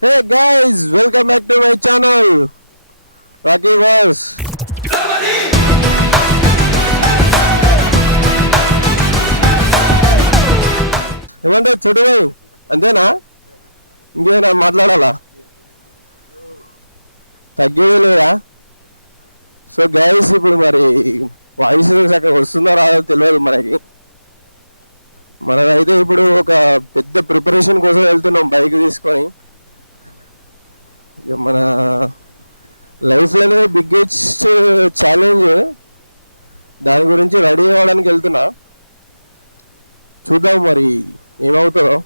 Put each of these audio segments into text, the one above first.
Hey guys, welcome back to my channel, Rocky Wars. ఏమంటావు చెడు అంతేనా? ఇంకేనా మాట్లాడాలా? తగ్గేది లేదా? సో గైస్ ఇప్పుడు మరి వాయిస్ అక్కడ వస్తుందో రాదో తెలియదు మనకి. మనమైతే ఇప్పుడు ఒక పెద్ద ప్రిపరేషన్ కోసం వెళ్తున్నాం బైక్ తీసుకొని. మన లైఫ్లోనే బిగ్గెస్ట్ ఛాలెంజ్, దాని గురించి రెడీ అవ్వడానికి వెళ్తున్నా. చూద్దాం మరి ఏమవుతుందో.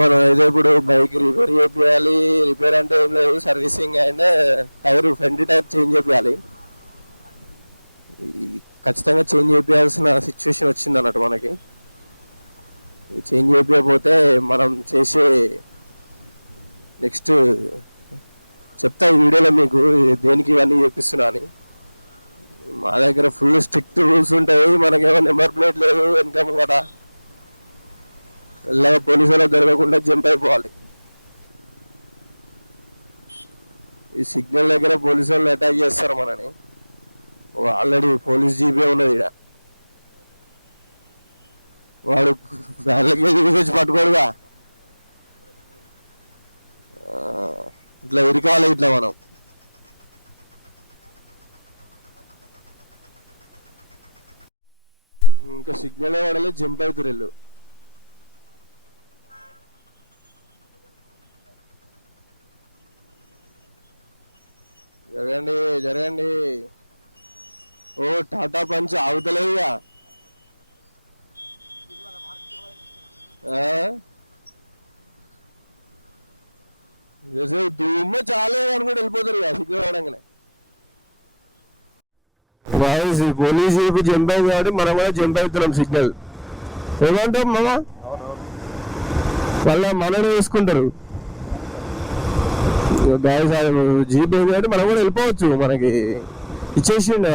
మనం అయితే ఇప్పుడు బైక్ రిపేర్ చేయాలి. రిపేర్ అంటే ఏం లేదు, servicing and tyre front tyre change చేయాలి. ఖచ్చితంగా చేంజ్ చేయాల్సిన సిచ్యువేషన్ వచ్చింది అన్నట్టు మనకి. చేంజ్ చేయకపోతే మనం చేసే నెక్స్ట్ చెప్తా ఈ వీడియోలో మీకు దేనికి ఇవన్నీ చూపిస్తున్నా అని. మా దగ్గర ఫుల్ స్ట్రిక్ట్ రూల్స్ ఉంటాయి. మనకేమో నెంబర్ ప్లేట్ లేదు వెనక కూడా, ఇలా పోలీసు వాళ్ళకి దొరకకుండా జంప్ అయిపోవాలి. ఈ సిగ్నల్ దగ్గర పోలీసు వాళ్ళు అటాక్ చేస్తారు మనని. ఆల్రెడీ పోలీస్ జీపే ఉన్నది ఇక్కడ. వాడు వాళ్ళకి చూసి పట్టుకోడుగా, ఇట్లా ఇరికావాలి ఇట్లా మనం. ఇంకా సిగ్నల్ వాడలే జంప్ అవుతారు వీళ్ళు. జరగండి జరగండి. ఓ టాటా పంచ్ ఆగుతలేదుగా. దుమ్మ చాలా అనుకుంటే వెళ్ళిపోతారు కదా సిగ్నల్ వాడంగానే. వాయిస్ పోలీస్ జీపు జంప్ అయింది కాబట్టి మనం కూడా జంప్ అవుతున్నాం సిగ్నల్. ఏమంటాం మామ? మళ్ళా మననే వేసుకుంటారు జీప్ అయింది కాబట్టి మనం కూడా వెళ్ళిపోవచ్చు. మనకి ఇచ్చేసిండు.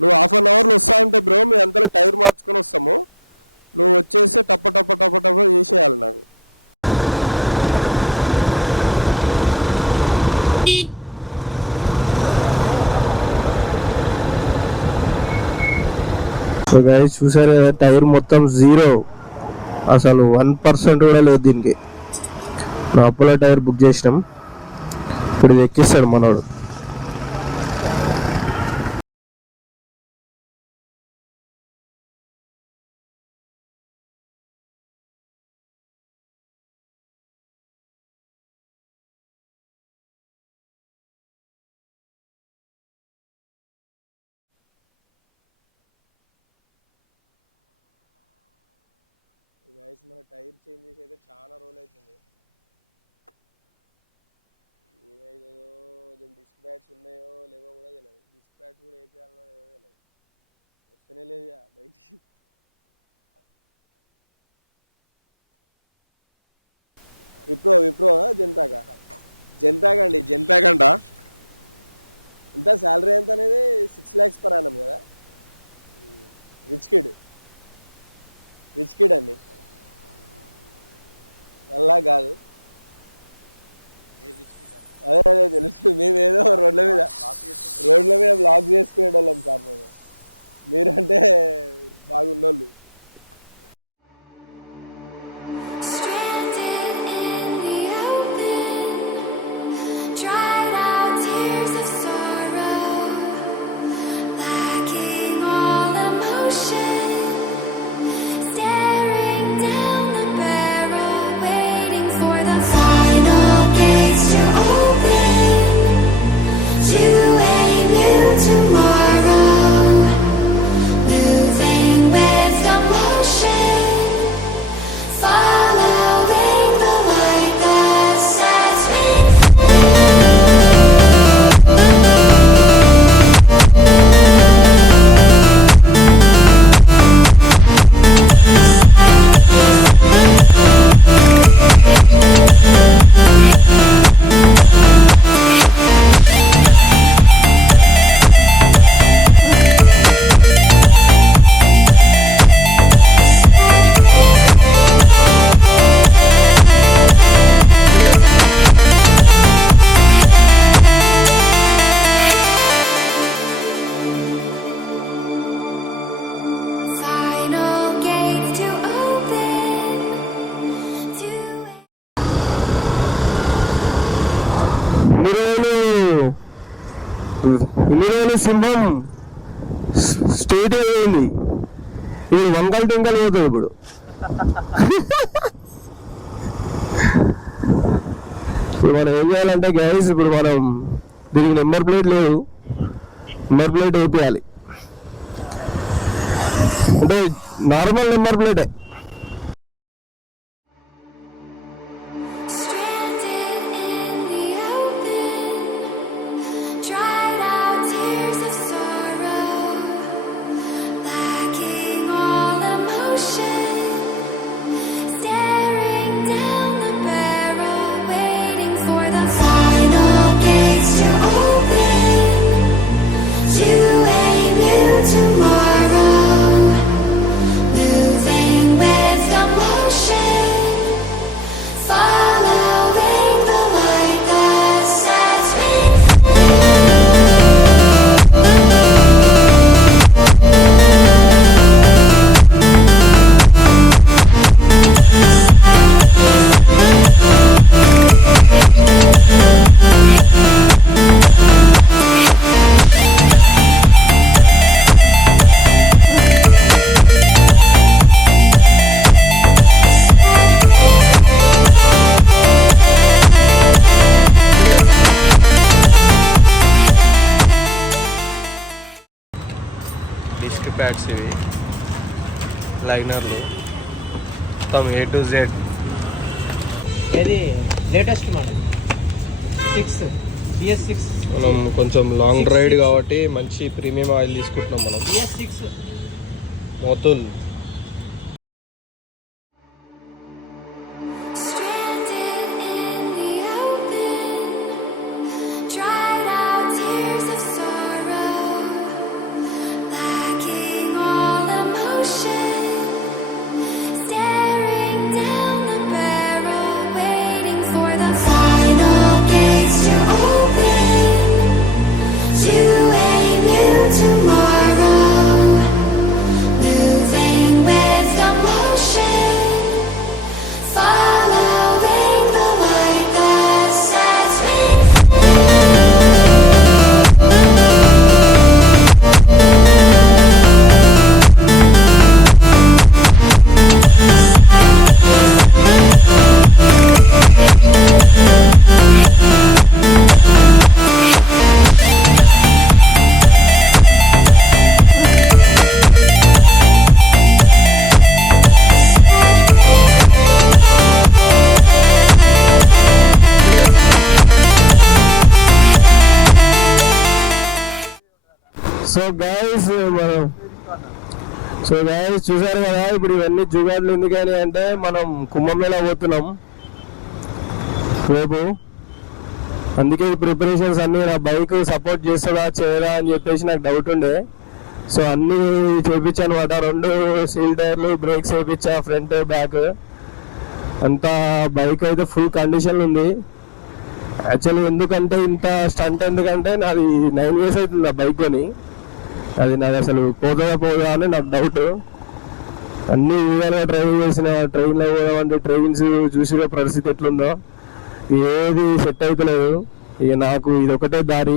నువ్వు హాఫ్ అన్ అవర్లో వస్తా అంటే బ్రో మీ అందరూ టైర్ మార్చుకొని వస్తాము, నువ్వు వచ్చేస్తే టప్ప టప్ప టప్ప టప్ప చేసేయాలి నాకు. సో గైస్ చూసారు కదా, టైర్ మొత్తం జీరో, అసలు 1% కూడా లేదు దీనికి. అపోలో టైర్ బుక్ చేసినాం, ఇప్పుడు ఇది ఎక్కిస్తాడు మనోడు. గైస్ మన టైర్ చేంజ్ చేసి అయితే చాలా రోజులు అవుతుంది. ఏమైందో దీని డిస్క్ ప్యాడ్స్ ఉన్నాయో లేవో కూడా తెలియదు. డిస్క్ ప్యాడ్స్ కూడా వేపియాలో లేవో తెలియదు. వస్తేనే లేదు బయటికి. విప్రో జెన్ప్యాక్ అండి. జెన్ప్యాక్ అంట. ఎంత శాలరీ ఎంత అనేది 6 lakhs per annum కదా. రిచ్ కిడ్ అండి. అలా కాదు, అదే తెలుసు. మేమేదో రోడ్ల మీద బ్లాక్ చేసుకునేటోళ్ళం సార్. మీరంటే బాగున్నోళ్ళు. Tomorrow, moving with the ఇన్ని రోజులు సింహం స్ట్రైట్ అయింది, ఇది వంకలు టింకలు పోతుంది ఇప్పుడు. ఇప్పుడు మనం ఏం చేయాలంటే గైస్, ఇప్పుడు మనం దీనికి నెంబర్ ప్లేట్ లేదు, నెంబర్ ప్లేట్ వేపియాలి. అంటే నార్మల్ నెంబర్ ప్లేటే. డిస్క్ ప్యాడ్స్ ఇవి, లైనర్లు మొత్తం A to Z. ఇది లేటెస్ట్ మోడల్ 6 BS6. మనం కొంచెం లాంగ్ రైడ్ కాబట్టి మంచి ప్రీమియం ఆయిల్ తీసుకుంటున్నాం మనం. BS6 మోతుల్. సో గైస్ చూసారు కదా, ఇప్పుడు ఇవన్నీ జుగాడ్లు ఎందుకని అంటే మనం కుంభమేళా పోతున్నాం రేపు. అందుకే ఈ ప్రిపరేషన్స్ అన్నీ నా బైక్ సపోర్ట్ చేస్తుందా చేయదా అని చెప్పేసి నాకు డౌట్ ఉండే. సో అన్నీ చేయించాను అనమాట. 2 సీల్ టైర్లు, బ్రేక్స్ వేయించా, ఫ్రంట్ బ్యాక్ అంతా. బైక్ అయితే ఫుల్ కండిషన్ ఉంది. యాక్చువల్లీ ఎందుకంటే ఇంత స్టంట్ ఎందుకంటే నాది 9 years అవుతుంది ఆ బైక్ కొని. అది నాది అసలు పోదా అని నాకు డౌట్. అన్ని విధాలుగా డ్రైవ్ చేసిన, ట్రైన్లో పోదామంటే ట్రైన్స్ చూసిన పరిస్థితి ఎట్లుందో, ఏది సెట్ అవుతలేదు. ఇక నాకు ఇది ఒకటే దారి,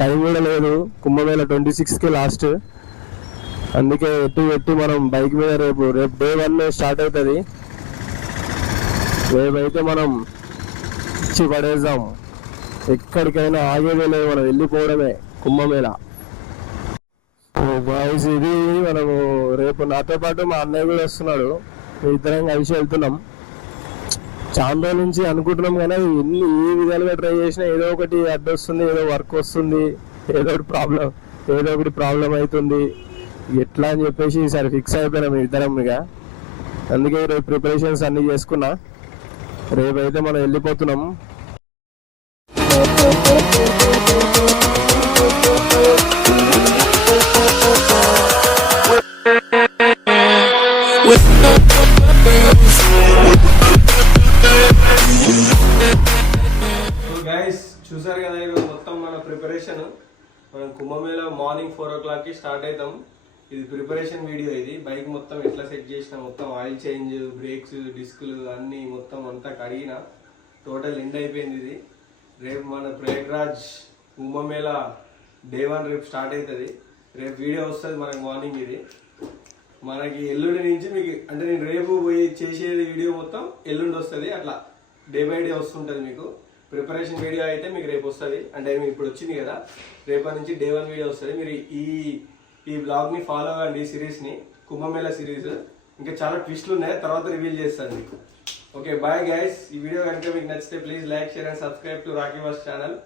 టైం కూడా లేదు. కుంభమేళా 26కి లాస్ట్. అందుకే ఎట్టి మనం బైక్ మీద రేపు Day 1 స్టార్ట్ అవుతుంది. రేపైతే మనం ఇచ్చి పడేద్దాం. ఎక్కడికైనా ఆగేదే లేదు, మనం వెళ్ళిపోవడమే కుంభమేళా. బాయ్స్, ఇది మనము రేపు నాతో పాటు మా అన్నయ్య కూడా వస్తున్నాడు. ఇద్దరం కలిసి వెళ్తున్నాం. చాలా రోజుల నుంచి అనుకుంటున్నాం కానీ ఏ విధాలుగా ట్రై చేసినా ఏదో ఒకటి అడ్డొస్తుంది, ఏదో వర్క్ వస్తుంది, ఏదో ఒకటి ప్రాబ్లం అవుతుంది. ఎట్లా అని చెప్పేసి ఈసారి ఫిక్స్ అయిపోయినాం ఇద్దరం ఇక. అందుకే రేపు ప్రిపరేషన్స్ అన్నీ చేసుకున్నా. రేపైతే మనం వెళ్ళిపోతున్నాం. గైస్ చూసారు కదా, ఈరోజు మొత్తం మన ప్రిపరేషన్. మనం కుంభమేళా మార్నింగ్ 4 o'clockకి స్టార్ట్ అవుతాం. ఇది ప్రిపరేషన్ వీడియో. ఇది బైక్ మొత్తం ఎట్లా సెట్ చేసిన, మొత్తం ఆయిల్ చేంజ్, బ్రేక్స్, డిస్కులు అన్నీ మొత్తం అంతా కడిగిన, టోటల్ ఎండ్ అయిపోయింది ఇది. రేపు మన ప్రయాగ్రాజ్ కుంభమేళా డే 1 రేపు స్టార్ట్ అవుతుంది. రేపు వీడియో వస్తుంది మనకి మార్నింగ్. ఇది మనకి ఎల్లుండి నుంచి మీకు అంటే నేను రేపు పోయి చేసేది వీడియో మొత్తం ఎల్లుండి వస్తుంది. అట్లా డే బై డే వస్తుంటుంది మీకు. ప్రిపరేషన్ వీడియో అయితే మీకు రేపు వస్తుంది. అంటే మీకు ఇప్పుడు వచ్చింది కదా, రేపటి నుంచి డే 1 వీడియో వస్తుంది. మీరు ఈ బ్లాగ్ని ఫాలో అవ్వండి, ఈ సిరీస్ని, కుంభమేళా సిరీస్. ఇంకా చాలా ట్విస్ట్లు ఉన్నాయి, తర్వాత రివీల్ చేస్తాను మీకు. Okay, bye guys. ఈ వీడియో కనుక మీకు నచ్చితే please like, share and subscribe to Rocky verse channel.